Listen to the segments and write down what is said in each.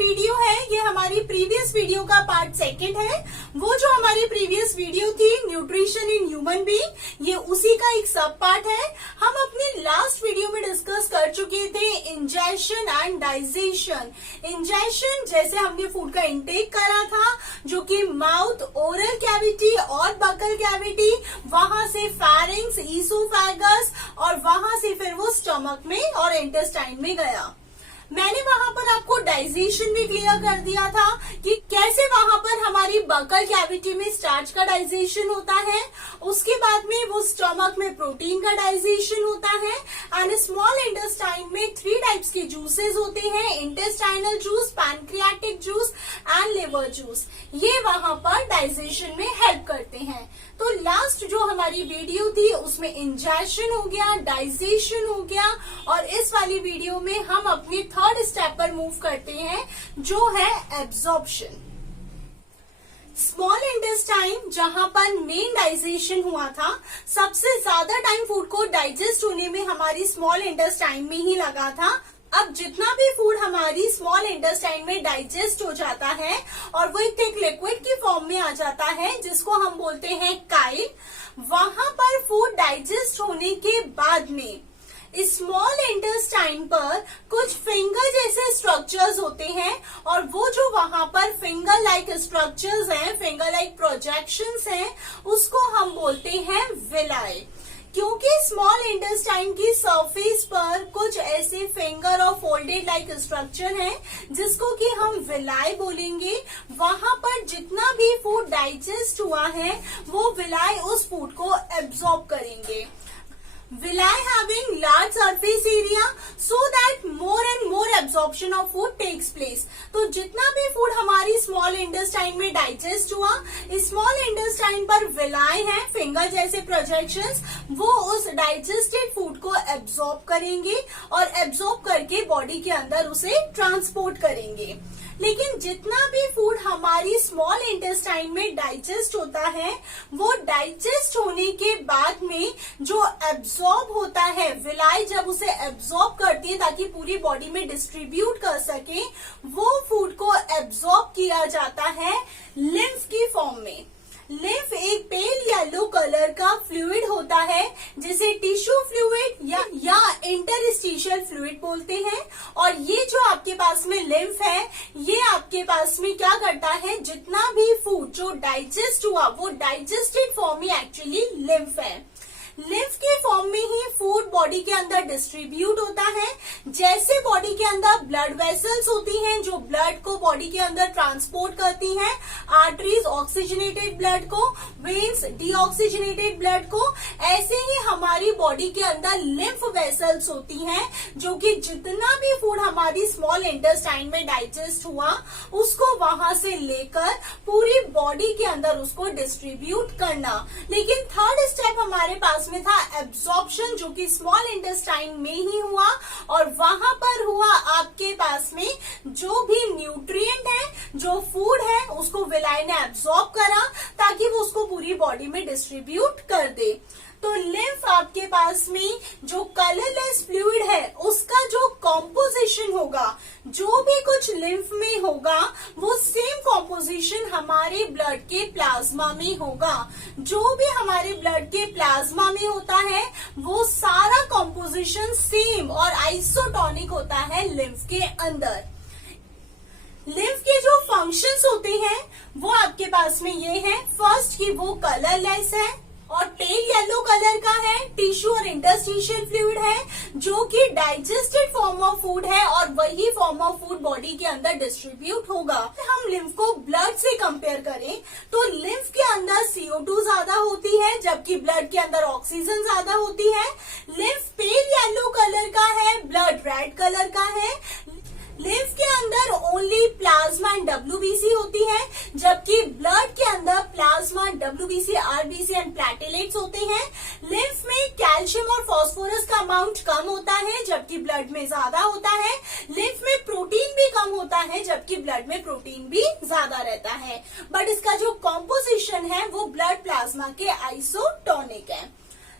Video है ये हमारी प्रीवियस वीडियो का पार्ट सेकंड है। वो जो हमारी प्रीवियस वीडियो थी न्यूट्रिशन इन ह्यूमन बीइंग, ये उसी का एक सब पार्ट है। हम अपने लास्ट वीडियो में डिस्कस कर चुके थे इंजेशन एंड डाइजेशन। इंजेशन जैसे हमने फूड का इंटेक करा था, जो कि माउथ, ओरल कैविटी और बकल कैविटी, वहां से फैरिंग्स, ईसोफेगस और वहां से फिर वो स्टमक में और इंटेस्टाइन में गया। मैंने वहां पर आपको डाइजेशन भी क्लियर कर दिया था कि कैसे वहां पर हमारी बकल कैविटी में स्टार्च का डाइजेशन होता है, उसके बाद में वो स्टमक में प्रोटीन का डाइजेशन होता है एंड स्मॉल इंटेस्टाइन में 3 टाइप्स के जूसेस होते हैं, intestinal juice, pancreatic juice and liver juice. ये वहां पर डाइजेशन में हेल्प करते हैं। तो लास्ट जो हमारी वीडियो थी उसमें इंजेशन हो गया, डाइजेशन हो गया और इस वाली वीडियो में हम अपने थर्ड स्टेप पर मूव करते हैं जो है एब्जॉर्प्शन। स्मॉल इंटेस्टाइन जहां पर मेन डाइजेशन हुआ था, सबसे ज्यादा टाइम फूड को डाइजेस्ट होने में हमारी स्मॉल इंटेस्टाइन में ही लगा था। अब जितना भी फूड हमारी स्मॉल इंटेस्टाइन में डाइजेस्ट हो जाता है और वो एक लिक्विड की फॉर्म में आ जाता है जिसको हम बोलते हैं काइल, वहां पर फूड डाइजेस्ट होने के बाद में स्मॉल इंटेस्टाइन पर कुछ फिंगर जैसे स्ट्रक्चर्स होते हैं और वो जो वहां पर फिंगर लाइक स्ट्रक्चर्स हैं, फिंगर लाइक प्रोजेक्शंस हैं, उसको हम बोलते हैं विलाई। क्योंकि स्मॉल इंटेस्टाइन की सरफेस पर कुछ ऐसे फिंगर और फोल्डेड लाइक स्ट्रक्चर हैं जिसको कि हम विलाई बोलेंगे, वहां पर जितना भी फूड डाइजेस्ट हुआ है वो विलाई उस फूड को एब्जॉर्ब करेंगे। Villi having large surface area so that more and more absorption of food takes place। तो जितना भी फूड हमारी स्मॉल इंटेस्टाइन में डाइजेस्ट हुआ, स्मॉल इंटेस्टाइन पर विलाई है, फिंगर जैसे प्रोजेक्शंस, वो उस डाइजेस्टेड फूड को एब्जॉर्ब करेंगे और एब्जॉर्ब करके बॉडी के अंदर उसे ट्रांसपोर्ट करेंगे। लेकिन जितना भी फूड हमारी स्मॉल इंटेस्टाइन में डाइजेस्ट होता है, वो डाइजेस्ट होने के बाद में जो एब्जॉर्ब होता है, विलाई जब उसे एब्जॉर्ब करती है ताकि पूरी बॉडी में डिस्ट्रीब्यूट कर सके, वो फूड को एब्जॉर्ब किया जाता है लिम्फ की फॉर्म में। लिम्फ एक पेल येलो कलर का फ्लूइड होता है जिसे टिश्यू फ्लूइड या इंटरस्टिशियल फ्लूइड बोलते हैं। और ये जो आपके पास में लिम्फ है, ये आपके पास में क्या करता है, जितना भी फूड जो डाइजेस्ट हुआ वो डाइजेस्टेड फॉर्म में एक्चुअली लिम्फ है। लिम्फ के फॉर्म में ही फूड बॉडी के अंदर डिस्ट्रीब्यूट होता है। जैसे बॉडी के अंदर ब्लड वेसल्स होती हैं जो ब्लड को बॉडी के अंदर ट्रांसपोर्ट करती हैं, आर्टरीज ऑक्सीजनेटेड ब्लड को, वेन्स डीऑक्सीजनेटेड ब्लड को, ऐसे ही हमारी बॉडी के अंदर लिम्फ वेसल्स होती हैं जो कि जितना भी फूड हमारी स्मॉल इंटेस्टाइन में डाइजेस्ट हुआ उसको वहां से लेकर पूरी बॉडी के अंदर उसको डिस्ट्रीब्यूट करना। लेकिन थर्ड स्टेप हमारे पास में था एब्जॉर्प्शन, जो कि स्मॉल इंटेस्टाइन में ही हुआ और वहां पर हुआ आपके पास में जो भी न्यूट्रिएंट है, जो फूड है, उसको विलाई ने एब्जॉर्ब करा ताकि वो उसको पूरी बॉडी में डिस्ट्रीब्यूट कर दे। तो लिम्फ आपके पास में जो कलरलेस फ्लूइड है उसका जो कॉम्पोजिशन होगा, जो भी कुछ लिम्फ में होगा वो सेम कॉम्पोजिशन हमारे ब्लड के प्लाज्मा में होगा। जो भी हमारे ब्लड के प्लाज्मा में होता है वो सारा कॉम्पोजिशन सेम और आइसोटोनिक होता है लिम्फ के अंदर। लिम्फ के जो फंक्शंस होते हैं वो आपके पास में ये है, फर्स्ट की वो कलरलेस है और पेल येलो कलर का है, टिश्यू और इंटरस्टिशियल फ्लूइड है जो कि डाइजेस्टेड फॉर्म ऑफ फूड है और वही फॉर्म ऑफ फूड बॉडी के अंदर डिस्ट्रीब्यूट होगा। हम लिम्फ को ब्लड से कंपेयर करें तो लिम्फ के अंदर CO2 ज्यादा होती है जबकि ब्लड के अंदर ऑक्सीजन ज्यादा होती है। लिम्फ पेल येलो कलर का है, ब्लड रेड कलर का है। लिम्फ के अंदर ओनली प्लाज्मा एंड WBC होती है जबकि ब्लड के अंदर plasma, WBC, RBC and platelets होते हैं। लिम्फ में कैल्शियम और फास्फोरस का अमाउंट कम होता है जबकि ब्लड में ज्यादा होता है। लिम्फ में प्रोटीन भी कम होता है जबकि ब्लड में प्रोटीन भी ज्यादा रहता है। बट इसका जो कॉम्पोजिशन है वो ब्लड प्लाज्मा के आइसोटोनिक है।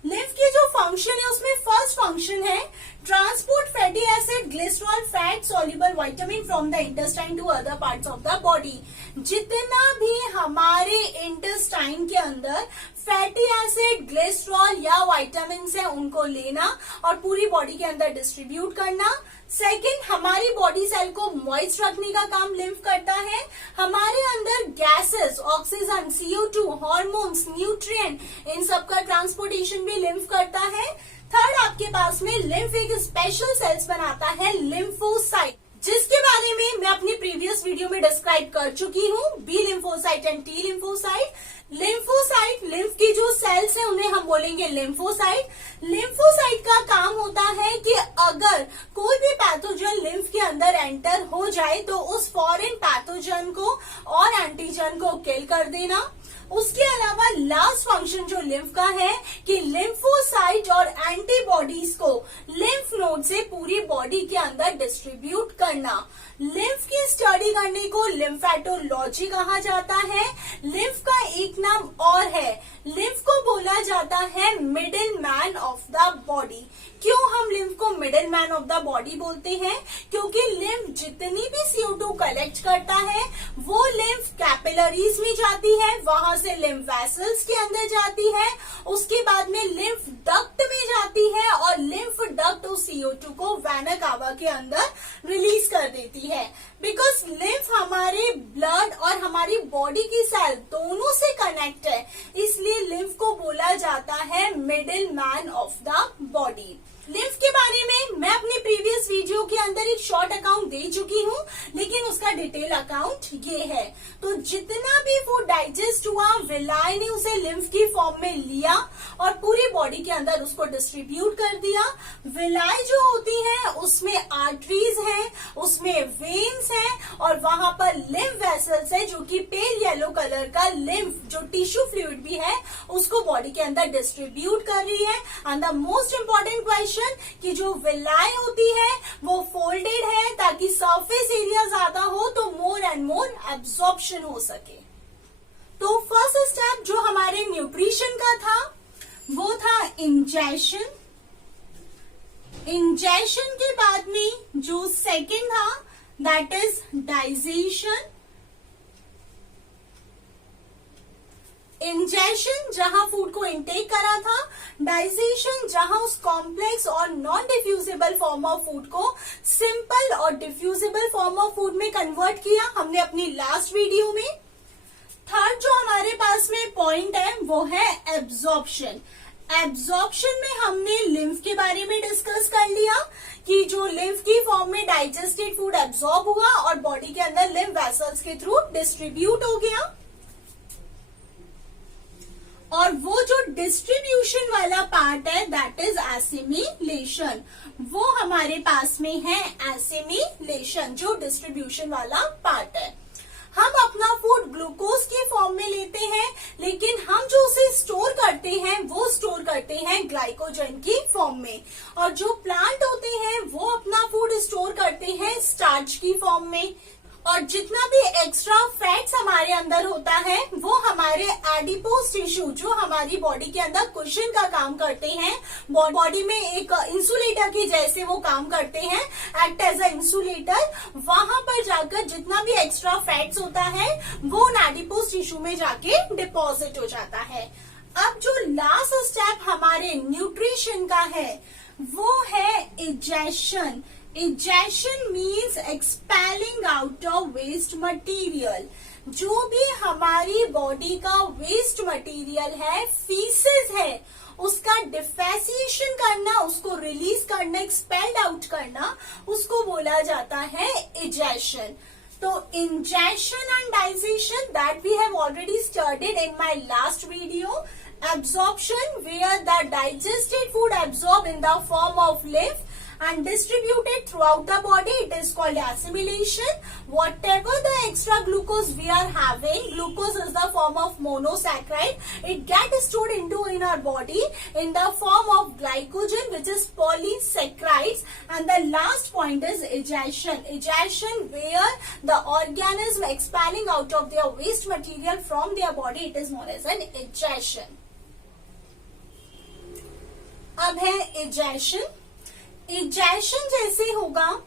लिम्फ की जो फंक्शन है उसमें फर्स्ट फंक्शन है transport fatty acid, glycerol, fat, soluble vitamin from the intestine to other parts of the body. जितना भी हमारे इंटेस्टाइन के अंदर फैटी एसिड, ग्लिसरॉल या विटामिन है उनको लेना और पूरी बॉडी के अंदर डिस्ट्रीब्यूट करना। सेकेंड, हमारी बॉडी सेल को मॉइस्ट रखने का काम लिम्फ करता है। हमारे अंदर gases, oxygen, CO2, hormones, nutrient, इन सब का ट्रांसपोर्टेशन भी लिम्फ करता है। थर्ड, आपके पास में लिम्फ एक स्पेशल सेल्स बनाता है लिम्फोसाइट, जिसके बारे में मैं अपनी प्रीवियस वीडियो में डिस्क्राइब कर चुकी हूँ, B lymphocyte and T lymphocyte. Lymphocyte, lymph की जो सेल्स है उन्हें हम बोलेंगे लिम्फोसाइट। लिम्फोसाइट का काम होता है कि अगर कोई भी पैथोजन लिम्फ के अंदर एंटर हो जाए तो उस फॉरेन पैथोजन को और एंटीजन को किल कर देना। उसके अलावा लास्ट फंक्शन जो लिम्फ का है कि लिम्फोसाइट और एंटीबॉडीज को लिम्फ नोड से पूरी बॉडी के अंदर डिस्ट्रीब्यूट करना। लिम्फ की स्टडी करने को लिम्फेटोलॉजी कहा जाता है। लिम्फ का एक नाम और है, लिम्फ को बोला जाता है middle man of the body. क्यों हम लिम्फ को middle man of the body बोलते हैं? क्योंकि लिम्फ जितनी भी CO2 कलेक्ट करता है वो लिम्फ कैपिलरीज में जाती है, वहां से लिम्फ वेसल्स के अंदर जाती है, उसके बाद में लिम्फ डक्ट में जाती है और लिम्फ डक्ट उस CO2 को वेना कावा के अंदर रिलीज कर देती है। बिकॉज लिम्फ हमारे ब्लड और हमारी बॉडी की सेल दोनों से कनेक्ट है, इसलिए लिम्फ को बोला जाता है middle man of the body. Lymph के बारे में मैं अपनी प्रीवियस वीडियो के अंदर एक शॉर्ट अकाउंट दे चुकी हूँ, लेकिन उसका डिटेल अकाउंट ये है। तो जितना भी फूड डाइजेस्ट हुआ, विलाई ने उसे लिम्फ की फॉर्म में लिया और पूरी बॉडी के अंदर उसको डिस्ट्रीब्यूट कर दिया। विलाई जो होती है उसमें आर्टरीज हैं, उसमें वेन्स हैं और वहां पर लिम्फ वेसल्स है जो कि पेल येलो कलर का लिम्फ जो टिश्यू फ्लूइड भी है उसको बॉडी के अंदर डिस्ट्रीब्यूट कर रही है। And the most important question कि जो विलाई होती है वो फोल्डेड है ताकि सरफेस एरिया ज्यादा हो तो मोर एंड मोर एब्जॉर्प्शन हो सके। तो फर्स्ट स्टेप जो हमारे न्यूट्रिशन का था वो था इंजेशन। इंजेशन के बाद में जो सेकेंड था दैट इज डाइजेशन। इंजेशन जहां फूड को इनटेक करा था, डाइजेशन जहां उस कॉम्प्लेक्स और non diffusible form of food को सिंपल और डिफ्यूजिबल फॉर्म ऑफ फूड में कन्वर्ट किया हमने अपनी लास्ट वीडियो में। थर्ड जो हमारे पास में पॉइंट है वो है एब्जॉर्प्शन। एब्जॉर्प्शन में हमने लिम्फ के बारे में डिस्कस कर लिया कि जो लिम्फ की फॉर्म में डाइजेस्टेड फूड एब्जॉर्ब हुआ और बॉडी के अंदर लिम्फ वेसल्स के थ्रू डिस्ट्रीब्यूट हो गया। और वो जो डिस्ट्रीब्यूशन वाला पार्ट है दैट इज एसिमिलेशन, वो हमारे पास में है एसिमिलेशन जो डिस्ट्रीब्यूशन वाला पार्ट है। हम अपना फूड ग्लूकोज की फॉर्म में लेते हैं, लेकिन हम जो उसे स्टोर करते हैं वो स्टोर करते हैं ग्लाइकोजन की फॉर्म में। और जो प्लांट होते हैं वो अपना फूड स्टोर करते हैं स्टार्च की फॉर्म में। और जितना भी एक्स्ट्रा फैट्स हमारे अंदर होता है वो हमारे एडिपोज टिश्यू जो हमारी बॉडी के अंदर कुशन का काम करते हैं, बॉडी में एक इंसुलेटर की जैसे वो काम करते हैं, एक्ट एज अ इंसुलेटर। वहां पर जाकर जितना भी एक्स्ट्रा फैट्स होता है वो एडिपोज टिश्यू में जाके डिपॉजिट हो जाता है। अब जो लास्ट स्टेप हमारे न्यूट्रिशन का है वो है egestion. Ejection means expelling out of waste material। जो भी हमारी बॉडी का वेस्ट मटेरियल है, फीसेस है, उसका डिफेसिएशन करना, उसको रिलीज करना, एक्सपेल्ड आउट करना, उसको बोला जाता है इजेशन। तो ingestion and digestion that we have already studied in my last video। Absorption where the digested food absorbed in the form of lymph and distributed throughout the body, it is called assimilation। Whatever the extra glucose we are having, glucose is the form of monosaccharide, it gets stored into in our body in the form of glycogen which is polysaccharides। And the last point is ejection। Ejection where the organism expelling out of their waste material from their body, it is known as an ejection। अब है egestion. Egestion जैसे होगा,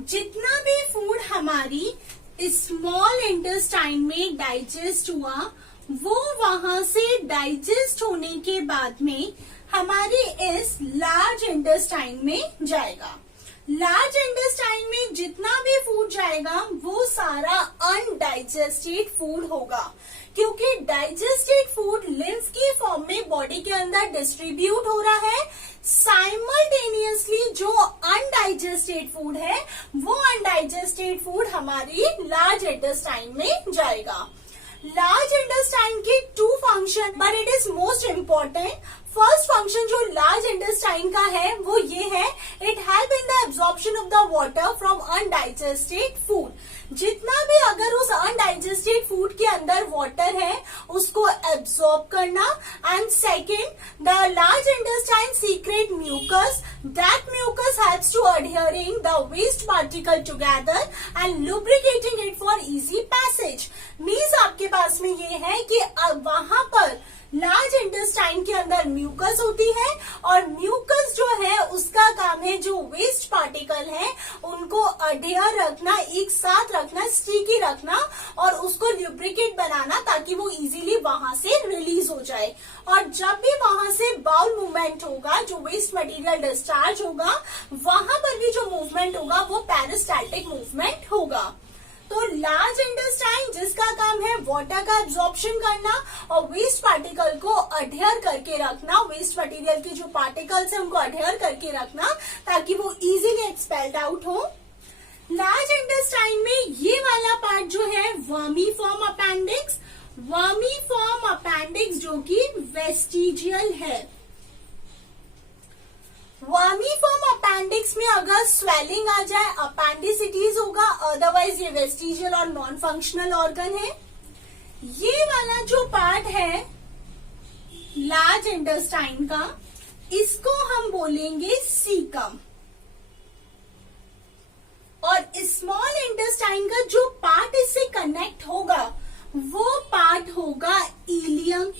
जितना भी food हमारी small intestine में digest हुआ वो वहां से डाइजेस्ट होने के बाद में हमारी इस लार्ज इंटेस्टाइन में जाएगा। लार्ज इंटेस्टाइन में जितना भी फूड जाएगा वो सारा अनडाइजेस्टेड फूड होगा, क्योंकि डाइजेस्टेड फूड लिम्फ की फॉर्म में बॉडी के अंदर डिस्ट्रीब्यूट हो रहा है। साइमल्टेनियसली जो अनडाइजेस्टेड फूड है वो अनडाइजेस्टेड फूड हमारी लार्ज इंटेस्टाइन में जाएगा। लार्ज इंटेस्टाइन के 2 function, but it is most important. First function जो लार्ज इंटेस्टाइन का है वो ये है, it help in the absorption of the water from undigested food. जितना भी अगर उस अनडाइजेस्टेड फूड के अंदर वाटर है उसको एब्जॉर्ब करना। And second, the large intestine secrete mucus, that mucus helps to adhering the waste particle together and lubricating it for easy passage. Means आपके पास में ये है कि अब वहां पर लार्ज इंटेस्टाइन के अंदर म्यूकस होती है और म्यूकस जो है उसका काम है जो वेस्ट पार्टिकल है उनको अडहियर रखना, एक साथ रखना, स्टिकी रखना और उसको ल्यूब्रिकेट बनाना ताकि वो इजीली वहां से रिलीज हो जाए। और जब भी वहां से बाउल मूवमेंट होगा, जो वेस्ट मटेरियल डिस्चार्ज होगा, वहां पर भी जो मूवमेंट होगा वो पेरिस्टाल्टिक मूवमेंट होगा। तो लार्ज इंटेस्टाइन जिसका काम है वाटर का एब्जॉर्प्शन करना और वेस्ट पार्टिकल को अडहियर करके रखना, वेस्ट मटेरियल के जो पार्टिकल्स है उनको अडहियर करके रखना ताकि वो इजीली एक्सपेल्ड आउट हो। लार्ज इंटेस्टाइन में ये वाला पार्ट जो है वर्मीफॉर्म अपेंडिक्स, वर्मीफॉर्म अपेंडिक्स जो कि वेस्टिजियल है। वर्मीफॉर्म अपेंडिक्स में अगर स्वेलिंग आ जाए अपेंडिसिटीज होगा, अदरवाइज ये वेस्टिजियल और नॉन फंक्शनल ऑर्गन है। ये वाला जो पार्ट है लार्ज इंटेस्टाइन का, इसको हम बोलेंगे सीकम। और स्मॉल इंटेस्टाइन का जो पार्ट इससे कनेक्ट होगा वो पार्ट होगा इलियम।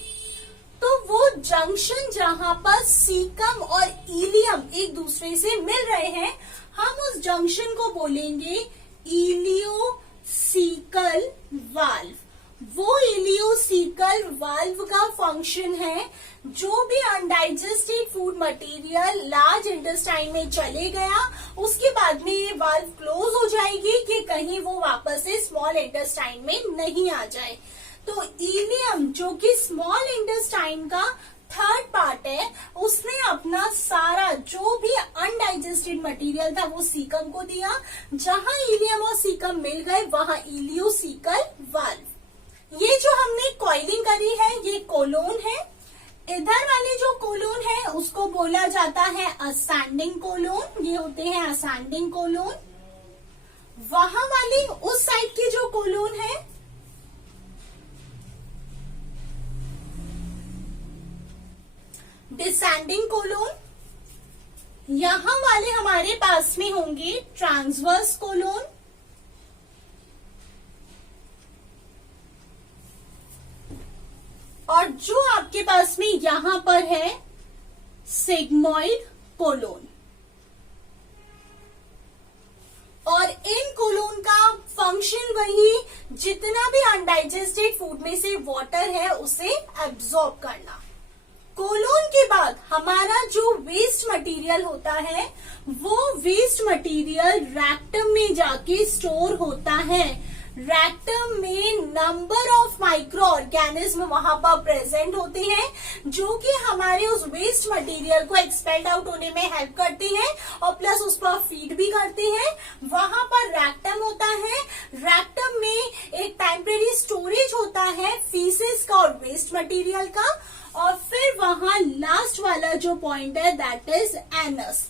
तो वो जंक्शन जहां पर सीकम और इलियम एक दूसरे से मिल रहे हैं, हम उस जंक्शन को बोलेंगे इलियोसीकल वाल्व। वो इलियोसीकल वाल्व का फंक्शन है, जो भी undigested food material large intestine में चले गया उसके बाद में ये वाल्व क्लोज हो जाएगी कि कहीं वो वापस से स्मॉल इंटेस्टाइन में नहीं आ जाए। तो इलियम जो कि स्मॉल इंटेस्टाइन का थर्ड पार्ट है, उसने अपना सारा जो भी अनडाइजेस्टेड मटेरियल था वो सीकम को दिया। जहां इलियम और सीकम मिल गए वहां इलियोसीकल वाल्व। ये जो हमने कॉइलिंग करी है ये कोलोन है। इधर वाले जो कोलोन है उसको बोला जाता है असेंडिंग कोलोन, ये होते हैं असेंडिंग कोलोन। वहां वाली उस साइड की जो कोलोन है डिसेंडिंग कोलोन। यहां वाले हमारे पास में होंगे ट्रांसवर्स कोलोन। और जो आपके पास में यहां पर है सिग्मोइड कोलोन। और इन कोलोन का फंक्शन वही, जितना भी अनडाइजेस्टेड फूड में से वाटर है उसे एब्जॉर्ब करना। कोलोन के बाद हमारा जो वेस्ट मटेरियल होता है वो वेस्ट मटेरियल रेक्टम में जाके स्टोर होता है। रेक्टम में नंबर ऑफ माइक्रो ऑर्गेनिज्म वहां पर प्रेजेंट होते हैं जो कि हमारे उस वेस्ट मटेरियल को एक्सपेल्ड आउट होने में हेल्प करते हैं और प्लस उस पर फीड भी करते हैं। वहां पर रेक्टम होता है। रेक्टम में एक टेम्परेरी स्टोरेज होता है फीसेस का और वेस्ट मटेरियल का। और फिर वहां लास्ट वाला जो पॉइंट है दैट इज एनस।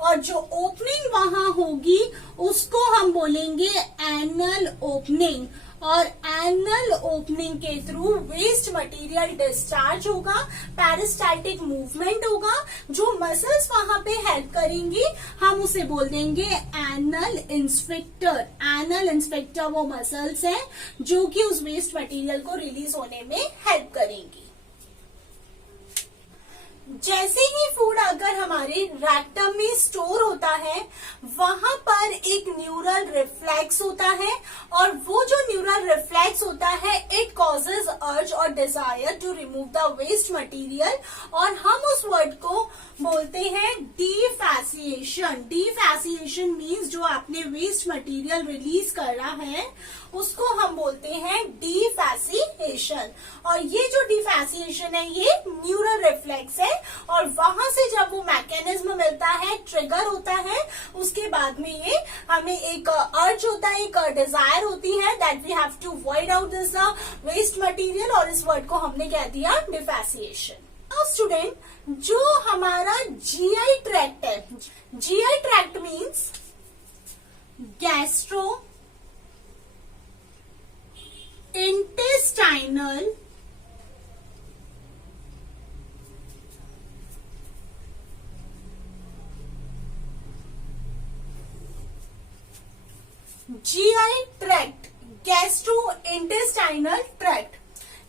और जो ओपनिंग वहां होगी उसको हम बोलेंगे एनल ओपनिंग। और एनल ओपनिंग के थ्रू वेस्ट मटेरियल डिस्चार्ज होगा, पेरिस्टाल्टिक मूवमेंट होगा। जो मसल्स वहां पे हेल्प करेंगी हम उसे बोल देंगे एनल इंस्पेक्टर। एनल इंस्पेक्टर वो मसल्स हैं जो कि उस वेस्ट मटेरियल को रिलीज होने में हेल्प करेंगी। जैसे ही फूड अगर हमारे रेक्टम में स्टोर होता है, वहां पर एक न्यूरल रिफ्लेक्स होता है, और वो जो न्यूरल रिफ्लेक्स होता है, इट कॉजेज अर्ज और desire to remove the waste material, और हम उस वर्ड को बोलते हैं डिफैसिएशन। डिफैसिएशन मीन्स जो आपने वेस्ट मटेरियल रिलीज कर रहा है उसको हम बोलते हैं डिफैसिएशन। और ये जो डिफैसिएशन है ये न्यूरल रिफ्लेक्स है, और वहां से जब वो मैकेनिज्म मिलता है, ट्रिगर होता है, उसके बाद में ये हमें एक अर्ज होता है, एक डिजायर होती है that we have to void out this waste material, और इस वर्ड को हमने कह दिया डिफैसिएशन। स्टूडेंट, जो हमारा जीआई ट्रैक्ट है, GI tract means gastro intestinal GI tract, gastro intestinal tract,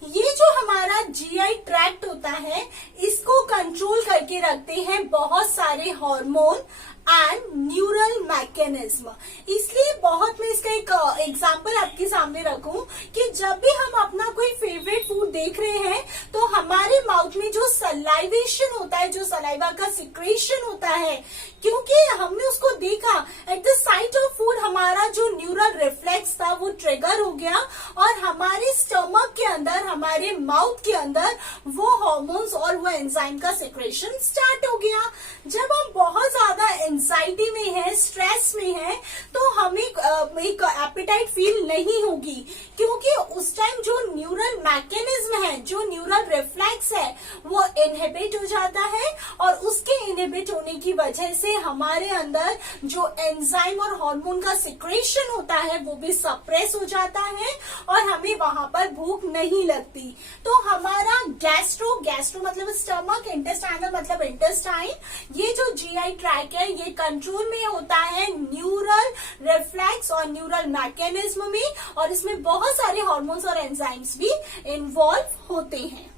ये जो हमारा जीआई ट्रैक्ट होता है इसको कंट्रोल करके रखते हैं बहुत सारे हार्मोन एंड न्यूरल मैकेनिज्म। इसलिए बहुत मैं इसका एक एग्जांपल आपके सामने रखूं कि जब भी हम अपना कोई फेवरेट फूड देख रहे हैं तो हमारे माउथ में जो सलाइवेशन होता है, जो सलाइवा का सिक्रेशन होता है, क्योंकि हमने उसको देखा at the site of food, हमारा जो न्यूरल रिफ्लेक्स था वो ट्रिगर हो गया, और हमारे स्टमक के अंदर, हमारे माउथ के अंदर वो हार्मोन्स और वो एंजाइम का सिक्रेशन स्टार्ट हो गया। जब हम बहुत ज्यादा एंजाइटी में है, स्ट्रेस में है, तो हमें एक एपेटाइट फील नहीं होगी, क्योंकि उस टाइम जो न्यूरल मैकेनिज्म है, जो न्यूरल रिफ्लेक्स है, वो इनहिबिट हो जाता है, और उसके इनहिबिट होने की वजह से हमारे अंदर जो एंजाइम और हार्मोन का सिक्रेशन होता है वो भी सप्रेस हो जाता है, और हमें वहां पर भूख नहीं लगती। तो हमारा गैस्ट्रो, गैस्ट्रो मतलब स्टमक, इंटेस्टाइनल मतलब इंटेस्टाइन, ये जो जीआई ट्रैक है ये कंट्रोल में होता है न्यूरल रिफ्लेक्स और न्यूरल मैकेनिज्म में, और इसमें बहुत सारे हार्मोन्स और एंजाइम्स भी इन्वॉल्व होते हैं।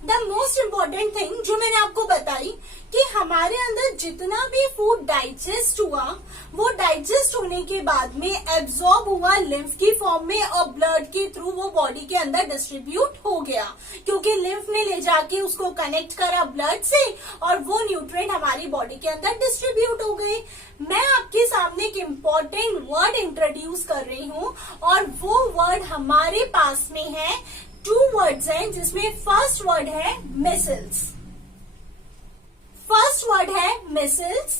द मोस्ट इम्पोर्टेंट थिंग जो मैंने आपको बताई कि हमारे अंदर जितना भी फूड डाइजेस्ट हुआ, वो डाइजेस्ट होने के बाद में एब्जॉर्ब हुआ लिम्फ की फॉर्म में, और ब्लड के थ्रू वो बॉडी के अंदर डिस्ट्रीब्यूट हो गया, क्योंकि लिम्फ ने ले जाके उसको कनेक्ट करा ब्लड से, और वो न्यूट्रिएंट हमारी बॉडी के अंदर डिस्ट्रीब्यूट हो गए। मैं आपके सामने एक इम्पोर्टेंट वर्ड इंट्रोड्यूस कर रही हूँ, और वो वर्ड हमारे पास में है, 2 वर्ड्स हैं, जिसमें फर्स्ट वर्ड है मिसल्स। फर्स्ट वर्ड है मिसल्स,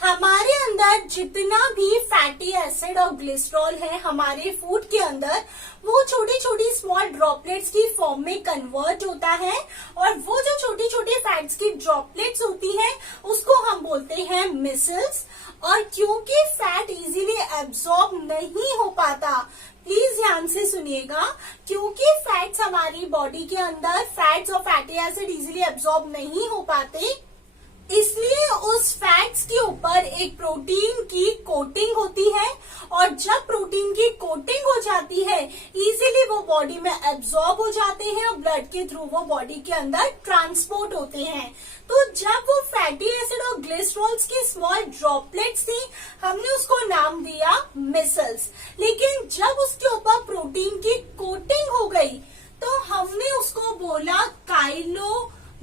हमारे अंदर जितना भी फैटी एसिड और ग्लिसरॉल है हमारे फूड के अंदर, वो छोटी छोटी स्मॉल ड्रॉपलेट्स की फॉर्म में कन्वर्ट होता है, और वो जो छोटी छोटी फैट्स की ड्रॉपलेट्स होती हैं उसको हम बोलते हैं मिसल्स। और क्योंकि फैट इजीली एब्जॉर्ब नहीं हो पाता, प्लीज ध्यान से सुनिएगा, क्योंकि फैट्स हमारी बॉडी के अंदर, फैट्स और फैटी एसिड इजीली एब्जॉर्ब नहीं हो पाते, इसलिए उस फैट्स के ऊपर एक प्रोटीन की कोटिंग होती है, और जब प्रोटीन की कोटिंग हो जाती है इजीली वो बॉडी में एब्जॉर्ब हो जाते हैं, और ब्लड के थ्रू वो बॉडी के अंदर ट्रांसपोर्ट होते हैं। तो जब वो फैटी एसिड और ग्लिसरॉल्स की स्मॉल ड्रॉपलेट्स थी, हमने उसको नाम दिया मिसल्स। लेकिन जब उसके ऊपर प्रोटीन की कोटिंग हो गई तो हमने उसको बोला chylomicrons.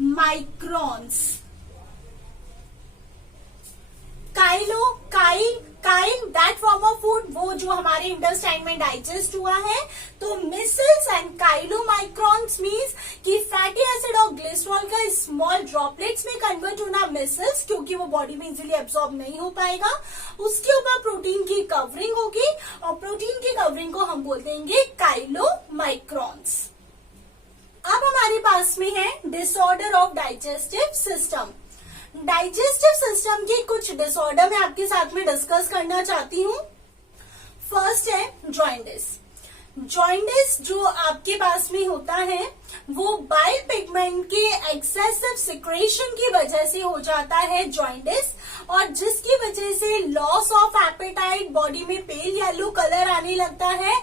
Chyle that form of food, वो जो हमारे इंटेस्टाइन में डाइजेस्ट हुआ है। तो मिसल्स एंड काइलोमाइक्रॉन्स मीन्स कि फैटी एसिड और ग्लिसरॉल का स्मॉल ड्रॉपलेट्स में कन्वर्ट होना मिसल्स, क्योंकि वो बॉडी में इजीली एब्जॉर्ब नहीं हो पाएगा। उसके ऊपर प्रोटीन की कवरिंग होगी, और प्रोटीन की कवरिंग को हम बोल देंगे काइलोमाइक्रॉन्स। अब हमारे पास में है disorder of digestive system. Digestive system की कुछ डिसऑर्डर मैं आपके साथ में डिस्कस करना चाहती हूँ। फर्स्ट है जॉइंडिस। जॉइंडिस जो आपके पास में होता है वो बाइल पिगमेंट के एक्सेसिव सिक्रेशन की वजह से हो जाता है जॉइंडिस, और जिसकी वजह से लॉस ऑफ एपेटाइट, बॉडी में पेल येलो कलर आने लगता है,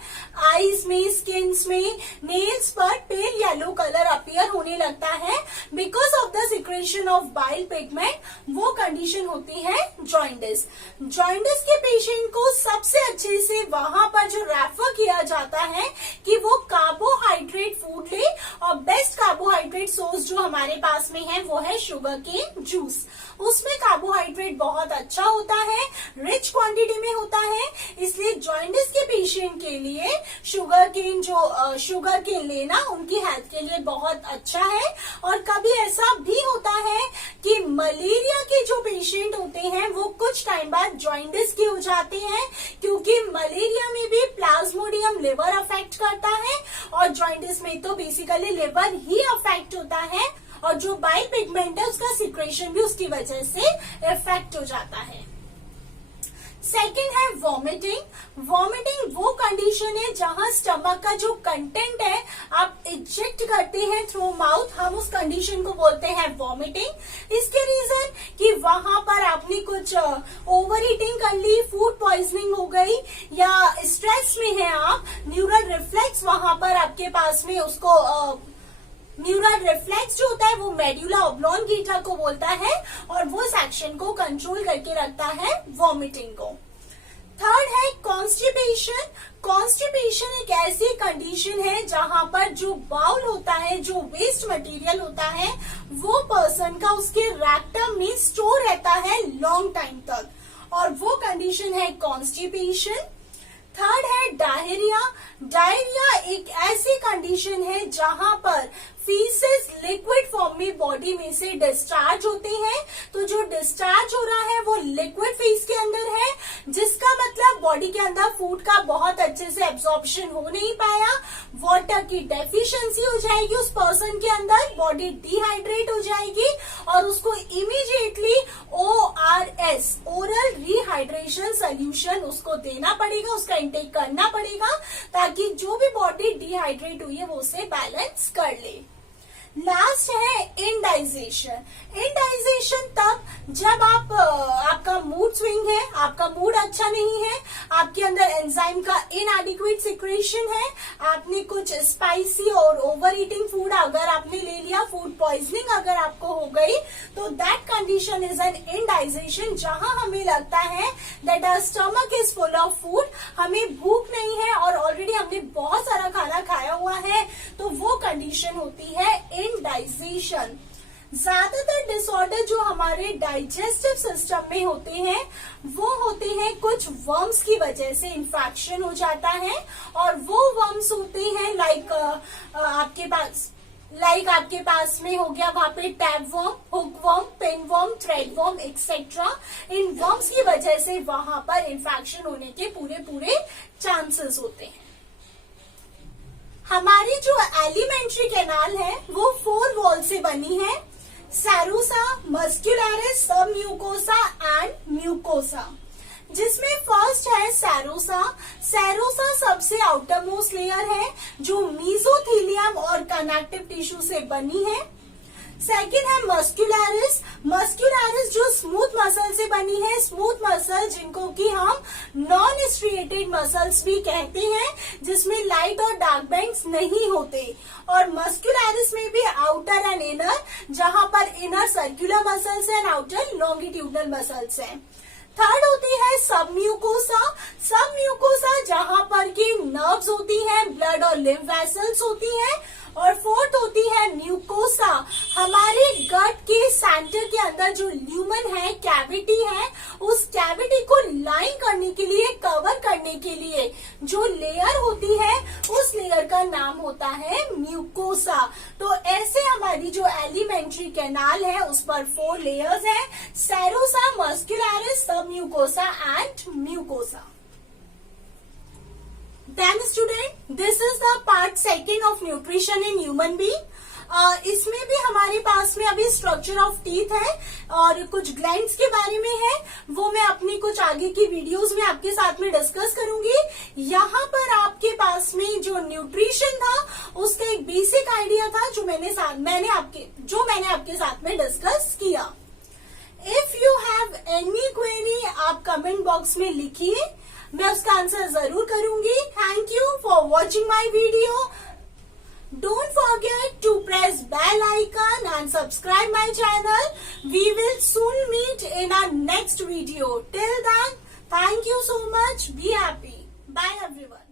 आईज में, स्किन में, नेल्स पर पेल येलो कलर अपीयर होने लगता है because of the secretion of bile pigment. वो कंडीशन होती है जॉइंडिस। जॉइंडिस के पेशेंट को सबसे अच्छे से वहां पर जो रेफर किया जाता है कि वो कार्बोहाइड्रेट फूड ले, और बेस्ट कार्बोहाइड्रेट सोर्स जो हमारे पास में है वो है शुगर केन जूस। उसमें कार्बोहाइड्रेट बहुत अच्छा होता है, रिच क्वांटिटी में होता है, इसलिए जॉइंडिस के पेशेंट के लिए शुगर केन लेना उनकी हेल्थ के लिए बहुत अच्छा है। और कभी ऐसा भी होता है कि मलेरिया के जो पेशेंट होते हैं वो कुछ टाइम बाद जॉइंडिस के हो जाते हैं, क्योंकि मलेरिया में भी प्लाज्मोडियम लिवर अफेक्ट करता है, और जॉइंडिस में तो बेसिकली लिवर ही अफेक्ट होता है, और जो बाइल पिगमेंट है उसका सिक्रेशन भी उसकी वजह से इफेक्ट हो जाता है। सेकेंड है वॉमिटिंग। वॉमिटिंग वो कंडीशन है जहां स्टमक का जो कंटेंट है आप इजेक्ट करते हैं थ्रू माउथ, हम उस कंडीशन को बोलते हैं वॉमिटिंग। इसके रीजन कि वहां पर आपने कुछ ओवर ईटिंग कर ली, फूड पॉइजनिंग हो गई, या स्ट्रेस में है आप, न्यूरल रिफ्लेक्स वहां पर आपके पास में उसको न्यूरल रिफ्लेक्स जो होता है वो मेडुला ऑब्लोंगेटा को बोलता है, और वो सेक्शन को कंट्रोल करके रखता है वॉमिटिंग को। थर्ड है कॉन्स्टिपेशन। कॉन्स्टिपेशन एक ऐसी कंडीशन है जहां पर जो बाउल होता है, जो वेस्ट मटेरियल होता है, वो पर्सन का उसके रेक्टम में स्टोर रहता है लॉन्ग टाइम तक, और वो कंडीशन है कॉन्स्टिपेशन। थर्ड है डायरिया। डायरिया एक ऐसी कंडीशन है जहां पर फीसेस लिक्विड फॉर्म में बॉडी में से डिस्चार्ज होते हैं, तो जो डिस्चार्ज हो रहा है वो लिक्विड फेज के अंदर है, जिसका मतलब बॉडी के अंदर फूड का बहुत अच्छे से एब्जॉर्प्शन हो नहीं पाया, वाटर की डेफिशिएंसी हो जाएगी उस पर्सन के अंदर, बॉडी डिहाइड्रेट हो जाएगी, और उसको immediately ORS, oral rehydration solution उसको देना पड़ेगा, उसका इंटेक करना पड़ेगा, ताकि जो भी बॉडी डिहाइड्रेट हुई है वो उसे बैलेंस कर ले। लास्ट है इंडाइजेशन। इंडाइजेशन तब जब आपका मूड स्विंग है, आपका मूड अच्छा नहीं है, आपके अंदर एंजाइम का इनएडिक्वेट सिक्रेशन है, आपने कुछ स्पाइसी और ओवर ईटिंग फूड अगर आपने ले लिया, फूड पॉइजनिंग अगर आपको हो गई, तो that condition is an indigestion, जहां हमें लगता है that our stomach is full of food, हमें भूख नहीं है और ऑलरेडी हमने बहुत सारा खाना खाया हुआ है, तो वो कंडीशन होती है इंडाइजेशन। ज्यादातर डिसऑर्डर जो हमारे डाइजेस्टिव सिस्टम में होते हैं वो होते हैं कुछ वर्म्स की वजह से इन्फेक्शन हो जाता है, और वो वर्म्स होते हैं लाइक आपके पास में हो गया वहां पे tapeworm, hookworm, pinworm, threadworm etcetera. इन वर्म्स की वजह से वहां पर इन्फेक्शन होने के पूरे चांसेस होते हैं। हमारी जो एलिमेंट्री कैनाल है वो 4 वॉल से बनी है, सेरोसा, मस्कुलरिस, सब म्यूकोसा एंड म्यूकोसा, जिसमें फर्स्ट है सेरोसा। सेरोसा सबसे आउटर मोस्ट लेयर है जो मीजोथीलियम और कनेक्टिव टिश्यू से बनी है। सेकेंड है मस्कुलरिस। मस्कुलरिस जो स्मूथ मसल से बनी है, स्मूथ मसल जिनको कि हम नॉन स्ट्रिएटेड मसल्स भी कहते हैं, जिसमें लाइट और डार्क बैंड्स नहीं होते। और मस्कुलरिस में भी आउटर एंड इनर, जहां पर inner circular muscles and outer longitudinal muscles हैं। थर्ड होती है सब म्यूकोसा। सब म्यूकोसा जहां पर की नर्व्स होती हैं, ब्लड और लिम्फ वेसल्स होती हैं। और फोर्थ होती है म्यूकोसा। हमारे गट के सेंटर के अंदर जो ल्यूमन है, कैविटी है, उस कैविटी को लाइन करने के लिए, कवर करने के लिए जो लेयर होती है, उस लेयर का नाम होता है म्यूकोसा। तो ऐसे हमारी जो एलिमेंट्री कैनाल है उस पर 4 लेयर्स हैं, सेरोसा, मस्कुलरिस, सब mucosa and mucosa. Then student, this is the part 2 of nutrition in human being. इसमें भी हमारे पास में अभी स्ट्रक्चर ऑफ टीथ है और कुछ ग्लैंड्स के बारे में है, वो मैं अपनी कुछ आगे की वीडियोस में आपके साथ में डिस्कस करूंगी। यहाँ पर आपके पास में जो न्यूट्रिशन था उसका एक बेसिक आइडिया था जो मैंने आपके साथ में डिस्कस किया। If you have any comment box में लिखिए, मैं उसका आंसर जरूर करूंगी। Thank you for watching my video. Don't forget to press bell icon and subscribe my channel. We will soon meet in our next video. Till then, thank you so much. Be happy. Bye everyone.